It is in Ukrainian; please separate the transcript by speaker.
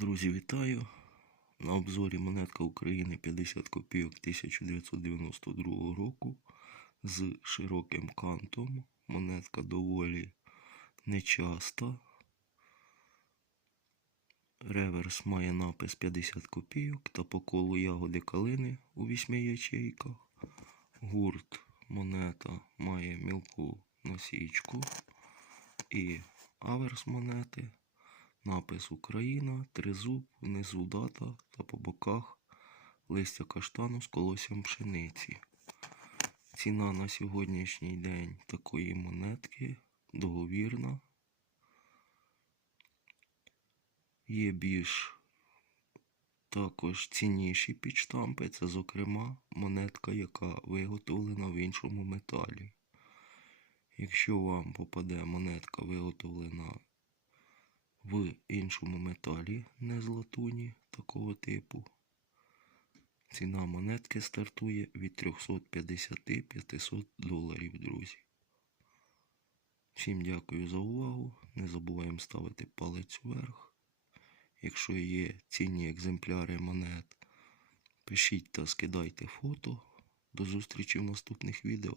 Speaker 1: Друзі, вітаю! На обзорі монетка України 50 копійок 1992 року з широким кантом. Монетка доволі нечаста. Реверс має напис 50 копійок та по колу ягоди калини у 8 ячейках. Гурт монета має мілку носічку і аверс монети. Напис Україна, тризуб, внизу дата та по боках листя каштану з колоссям пшениці. Ціна на сьогоднішній день такої монетки договірна. Є більш також цінніші підштампи. Це, зокрема, монетка, яка виготовлена в іншому металі. Якщо вам попаде монетка, виготовлена в іншому металі, не з латуні такого типу. Ціна монетки стартує від 350-500 доларів, друзі. Всім дякую за увагу. Не забуваємо ставити палець вверх. Якщо є цінні екземпляри монет, пишіть та скидайте фото. До зустрічі в наступних відео.